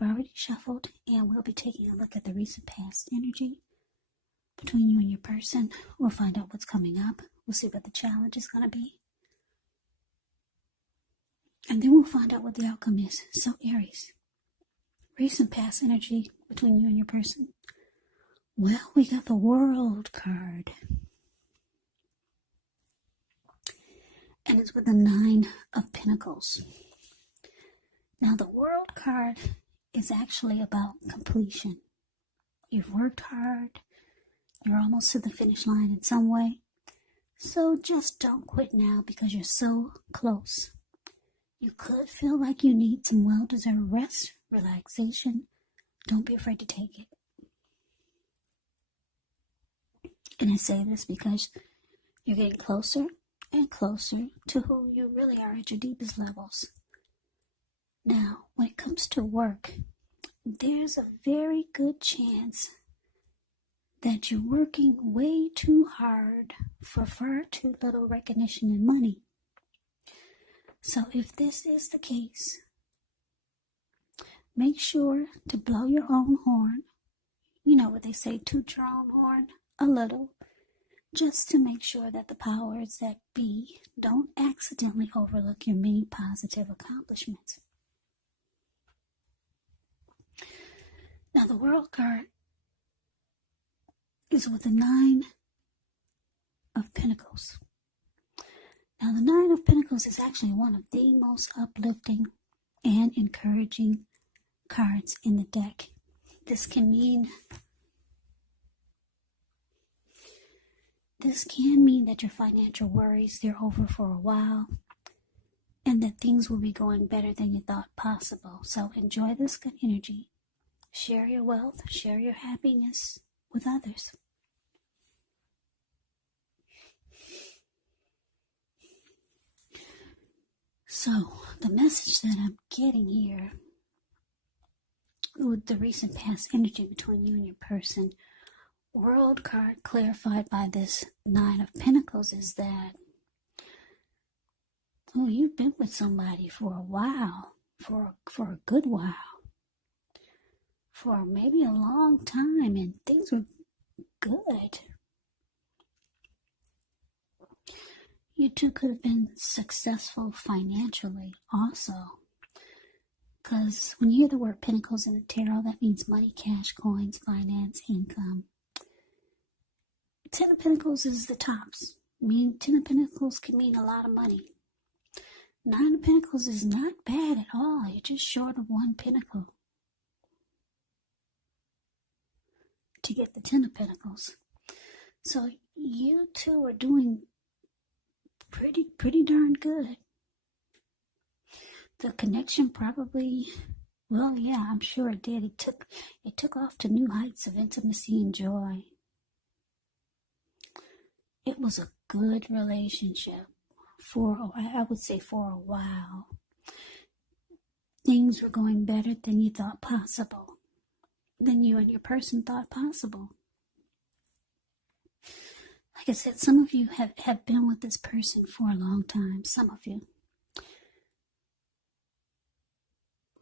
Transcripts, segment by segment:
I've already shuffled, and we'll be taking a look at the recent past energy between you and your person. We'll find out what's coming up. We'll see what the challenge is going to be. And then we'll find out what the outcome is. So, Aries, recent past energy between you and your person. Well, we got the World card. And it's with the 9 of Pentacles. Now, the World card is actually about completion. You've worked hard. You're almost to the finish line in some way. So just don't quit now because you're so close. You could feel like you need some well-deserved rest, relaxation. Don't be afraid to take it. And I say this because you're getting closer and closer to who you really are at your deepest levels. Now, when it comes to work, there's a very good chance that you're working way too hard for far too little recognition and money. So if this is the case, make sure to blow your own horn. You know what they say, toot your own horn a little, just to make sure that the powers that be don't accidentally overlook your many positive accomplishments. Now, the World card is with the 9 of Pentacles. Now, the 9 of Pentacles is actually one of the most uplifting and encouraging cards in the deck. This can mean that your financial worries, they're over for a while, and that things will be going better than you thought possible. So enjoy this good energy. Share your wealth, share your happiness with others. So, the message that I'm getting here with the recent past energy between you and your person, World card clarified by this 9 of Pentacles, is that, you've been with somebody for a while, for a good while, for maybe a long time, and things were good. You two could have been successful financially also. Because when you hear the word Pentacles in the tarot, that means money, cash, coins, finance, income. 10 of Pentacles is the tops. 10 of Pentacles can mean a lot of money. 9 of Pentacles is not bad at all. You're just short of 1 pentacle to get the 10 of Pentacles. So you two are doing pretty darn good. The connection probably, well, yeah, I'm sure it did. It took off to new heights of intimacy and joy. It was a good relationship I would say for a while. Things were going better than you thought possible, than you and your person thought possible. Like I said, some of you have been with this person for a long time, some of you.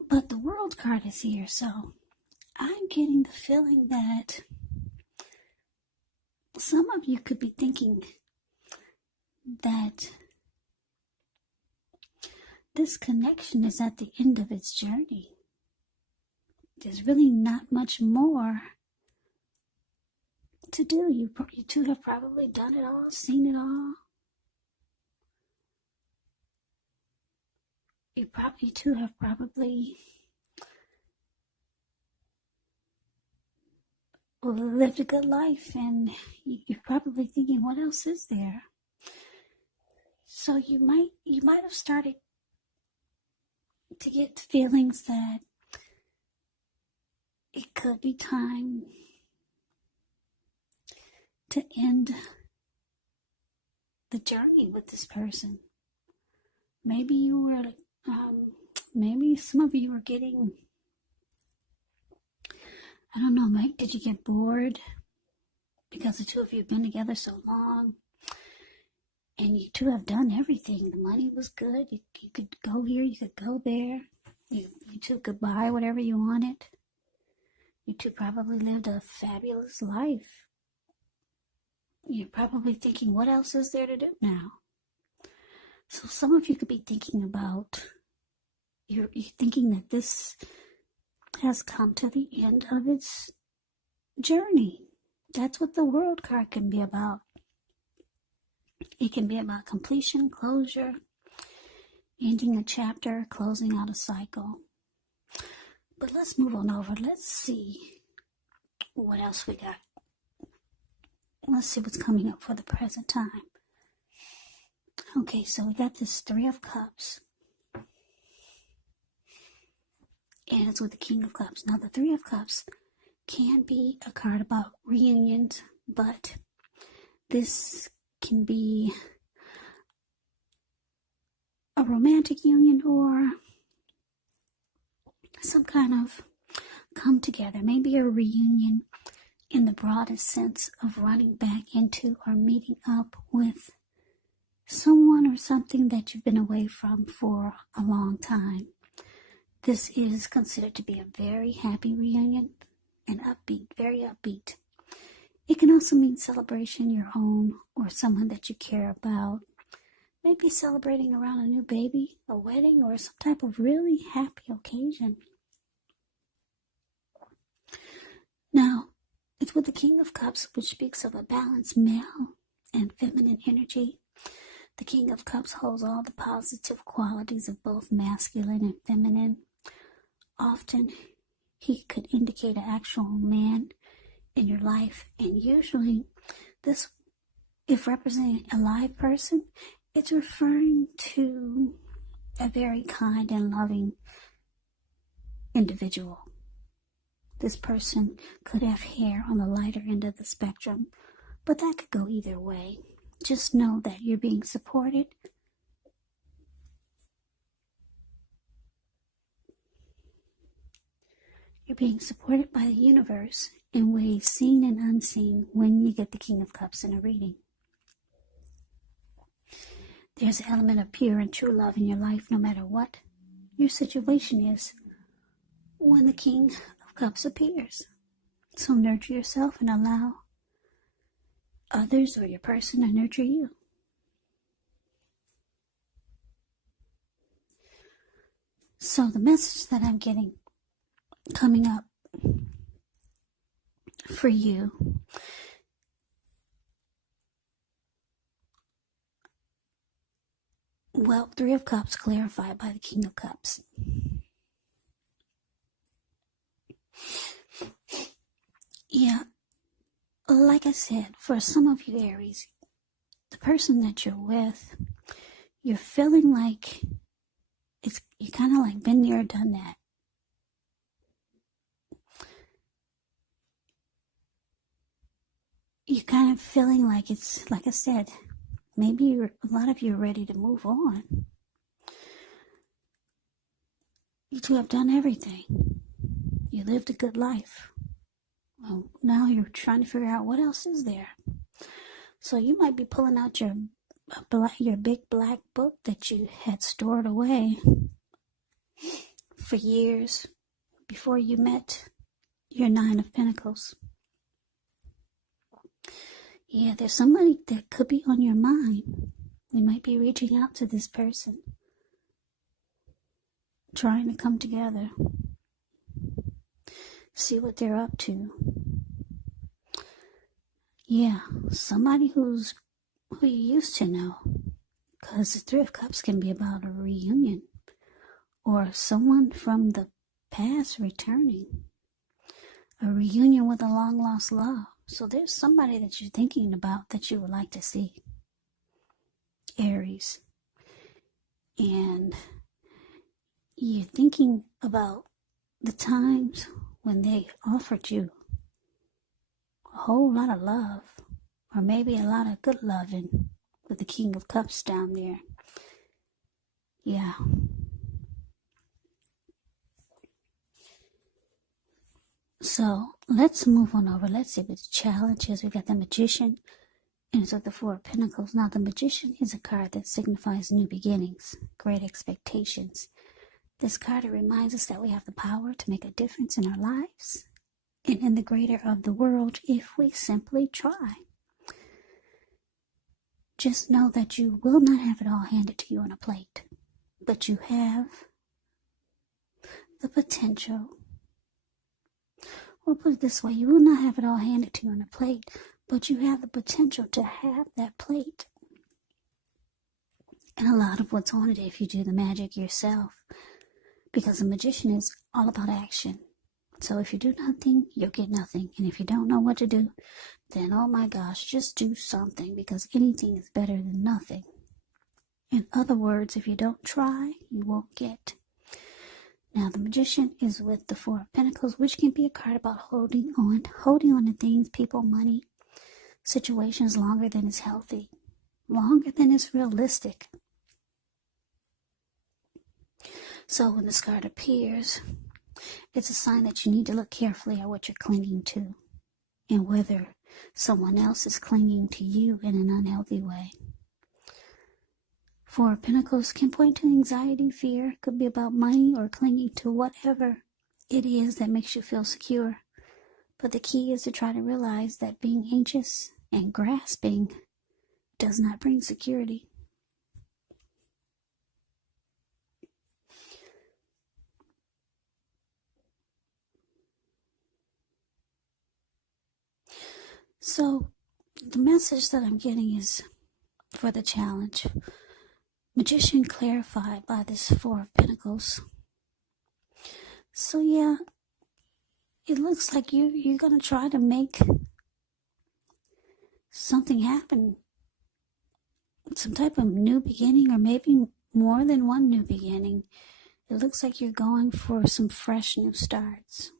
But the World card is here, so I'm getting the feeling that some of you could be thinking that this connection is at the end of its journey. There's really not much more to do. You two have probably done it all, seen it all. You two have probably lived a good life, and you're probably thinking, what else is there? So you might have started to get feelings that it could be time to end the journey with this person. Maybe you were, maybe some of you were getting, I don't know, did you get bored because the two of you have been together so long? And you two have done everything. The money was good. You could go here, you could go there. You two could buy whatever you wanted. You two probably lived a fabulous life. You're probably thinking, what else is there to do now? So some of you could be thinking about, you're thinking that this has come to the end of its journey. That's what the World card can be about. It can be about completion, closure, ending a chapter, closing out a cycle. But let's move on over. Let's see what else we got. Let's see what's coming up for the present time. Okay, so we got this Three of Cups. And it's with the King of Cups. Now, the Three of Cups can be a card about reunions, but this can be a romantic union or some kind of come together. Maybe a reunion in the broadest sense of running back into or meeting up with someone or something that you've been away from for a long time. This is considered to be a very happy reunion and upbeat, very upbeat. It can also mean celebration, your own or someone that you care about. Maybe celebrating around a new baby, a wedding, or some type of really happy occasion. Now, it's with the King of Cups, which speaks of a balanced male and feminine energy. The King of Cups holds all the positive qualities of both masculine and feminine. Often, he could indicate an actual man in your life, and usually, this, if representing a live person, it's referring to a very kind and loving individual. This person could have hair on the lighter end of the spectrum, but that could go either way. Just know that you're being supported. You're being supported by the universe in ways seen and unseen when you get the King of Cups in a reading. There's an element of pure and true love in your life no matter what your situation is when the King of Cups appears. So nurture yourself and allow others or your person to nurture you. So the message that I'm getting coming up for you well, Three of Cups clarified by the King of Cups. Yeah, like I said, for some of you Aries, the person that you're with, you're feeling like you kind of like been there, done that. You're kind of feeling like it's, like I said, maybe a lot of you are ready to move on. You two have done everything. You lived a good life. Well, now you're trying to figure out what else is there. So you might be pulling out your big black book that you had stored away for years before you met your Nine of Pentacles. Yeah, there's somebody that could be on your mind. You might be reaching out to this person, trying to come together, see what they're up to. Yeah, somebody who you used to know, because the Three of Cups can be about a reunion or someone from the past returning, a reunion with a long lost love. So there's somebody that you're thinking about that you would like to see, Aries. And you're thinking about the times when they offered you a whole lot of love, or maybe a lot of good loving with the King of Cups down there. Yeah. So let's move on over. Let's see what the challenge is. We got the Magician, and it's with the Four of Pentacles. Now, the Magician is a card that signifies new beginnings, great expectations. This card reminds us that we have the power to make a difference in our lives and in the greater of the world if we simply try. Just know that you will not have it all handed to you on a plate, but you have the potential, or put it this way, you will not have it all handed to you on a plate, but you have the potential to have that plate. And a lot of what's on it if you do the magic yourself, because a magician is all about action. So if you do nothing, you'll get nothing. And if you don't know what to do, then oh my gosh, just do something, because anything is better than nothing. In other words, if you don't try, you won't get. Now the Magician is with the Four of Pentacles, which can be a card about holding on to things, people, money, situations longer than is healthy, longer than is realistic. So when this card appears, it's a sign that you need to look carefully at what you're clinging to and whether someone else is clinging to you in an unhealthy way. Four of Pentacles can point to anxiety, fear, could be about money or clinging to whatever it is that makes you feel secure. But the key is to try to realize that being anxious and grasping does not bring security. So the message that I'm getting is for the challenge. Magician clarified by this Four of Pentacles. So yeah, it looks like you're going to try to make something happen. Some type of new beginning, or maybe more than one new beginning. It looks like you're going for some fresh new starts.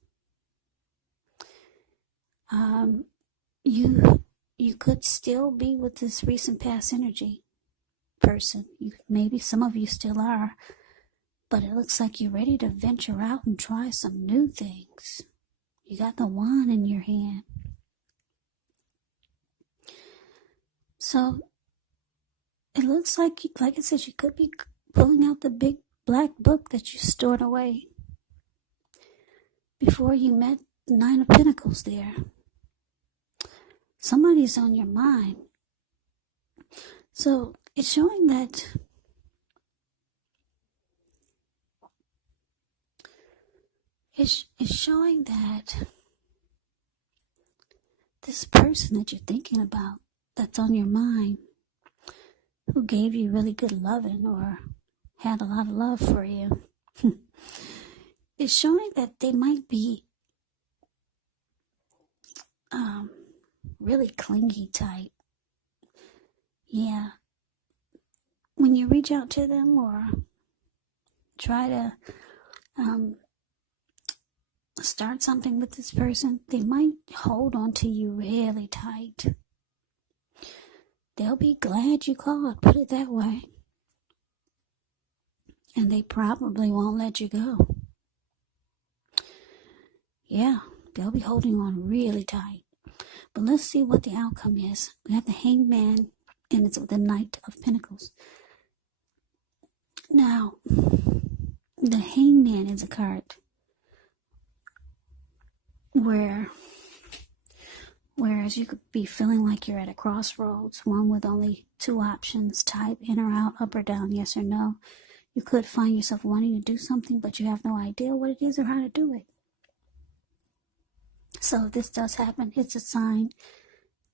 You could still be with this recent past energy person. Maybe some of you still are, but it looks like you're ready to venture out and try some new things. You got the wand in your hand. So it looks like I said, you could be pulling out the big black book that you stored away before you met the Nine of Pentacles there. Somebody's on your mind. So it's showing that it's showing that this person that you're thinking about, that's on your mind, who gave you really good loving or had a lot of love for you, is showing that they might be really clingy type. Yeah. When you reach out to them or try to start something with this person, they might hold on to you really tight. They'll be glad you called, put it that way. And they probably won't let you go. Yeah, they'll be holding on really tight. But let's see what the outcome is. We have the Hangman, and it's the Knight of Pentacles. Now, the Hangman is a card whereas you could be feeling like you're at a crossroads, one with only two options, type in or out, up or down, yes or no. You could find yourself wanting to do something, but you have no idea what it is or how to do it. So if this does happen, it's a sign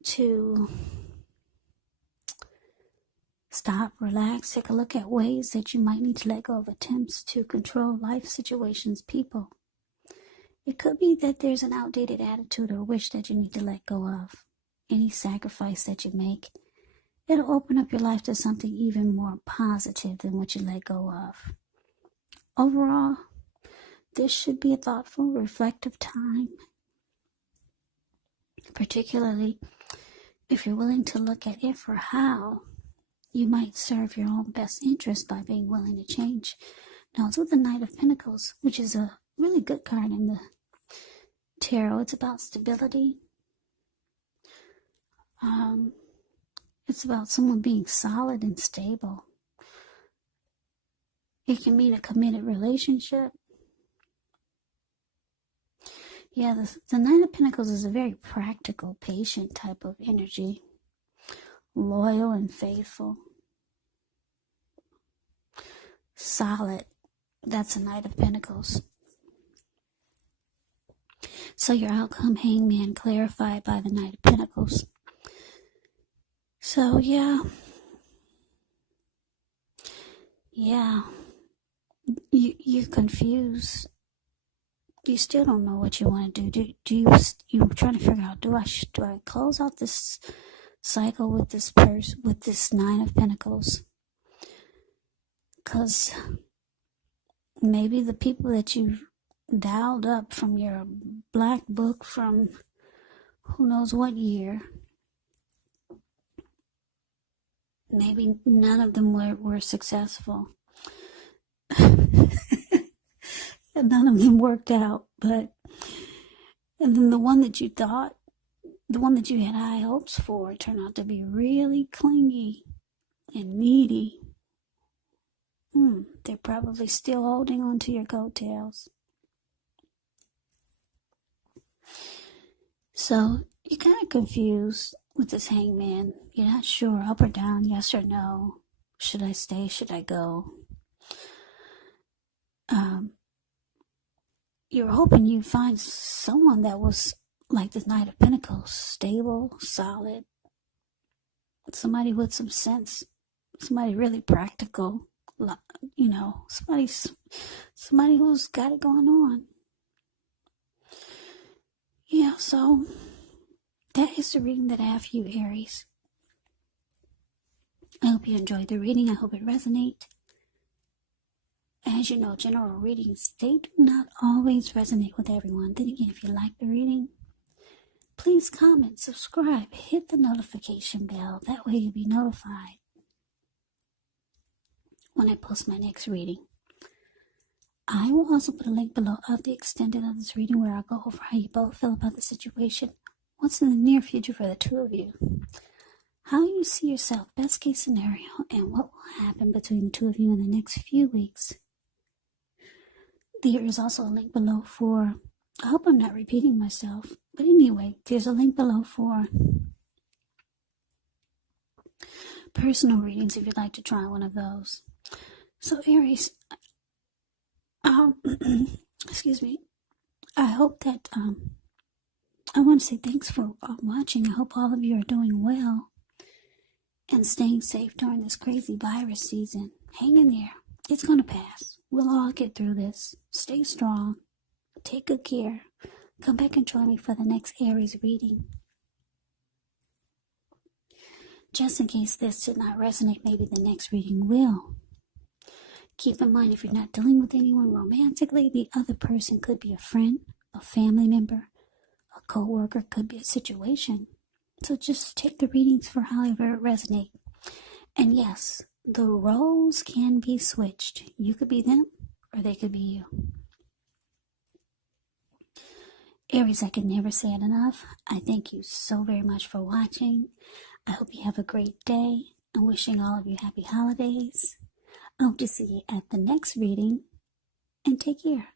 to stop, relax, take a look at ways that you might need to let go of attempts to control life situations, people. It could be that there's an outdated attitude or wish that you need to let go of. Any sacrifice that you make, it'll open up your life to something even more positive than what you let go of. Overall, this should be a thoughtful, reflective time, particularly if you're willing to look at if or how you might serve your own best interest by being willing to change. Now, it's with the Knight of Pentacles, which is a really good card in the tarot. It's about stability. It's about someone being solid and stable. It can mean a committed relationship. Yeah, the Nine of Pentacles is a very practical, patient type of energy. Loyal and faithful. Solid. That's a Knight of Pentacles. So your outcome, Hangman, clarified by the Knight of Pentacles. So yeah, you're confused. You still don't know what you want to do. You're trying to figure out, do I close out this cycle with this person, with this Nine of Pentacles? Because maybe the people that you've dialed up from your black book from who knows what year, maybe none of them were successful. None of them worked out, and then the one that you had high hopes for turned out to be really clingy and needy. They're probably still holding on to your coattails. So you're kind of confused with this Hangman. You're not sure, up or down, yes or no. Should I stay? Should I go? You were hoping you'd find someone that was like the Knight of Pentacles, stable, solid, somebody with some sense, somebody really practical, somebody who's got it going on. Yeah, so that is the reading that I have for you, Aries. I hope you enjoyed the reading. I hope it resonates. As you know, general readings, they do not always resonate with everyone. Then again, if you like the reading, please comment, subscribe, hit the notification bell. That way you'll be notified when I post my next reading. I will also put a link below of the extended of this reading where I'll go over how you both feel about the situation, what's in the near future for the two of you, how you see yourself, best case scenario, and what will happen between the two of you in the next few weeks. There is also a link below for, I hope I'm not repeating myself, but anyway, there's a link below for personal readings if you'd like to try one of those. So Aries, excuse me, I hope that, I want to say thanks for watching. I hope all of you are doing well and staying safe during this crazy virus season. Hang in there. It's going to pass. We'll all get through this. Stay strong. Take good care. Come back and join me for the next Aries reading. Just in case this did not resonate, maybe the next reading will. Keep in mind, if you're not dealing with anyone romantically, the other person could be a friend, a family member, a co-worker, could be a situation. So just take the readings for however it resonates. And yes, the roles can be switched. You could be them, or they could be you. Aries, I can never say it enough. I thank you so very much for watching. I hope you have a great day. I'm wishing all of you happy holidays. I hope to see you at the next reading, and take care.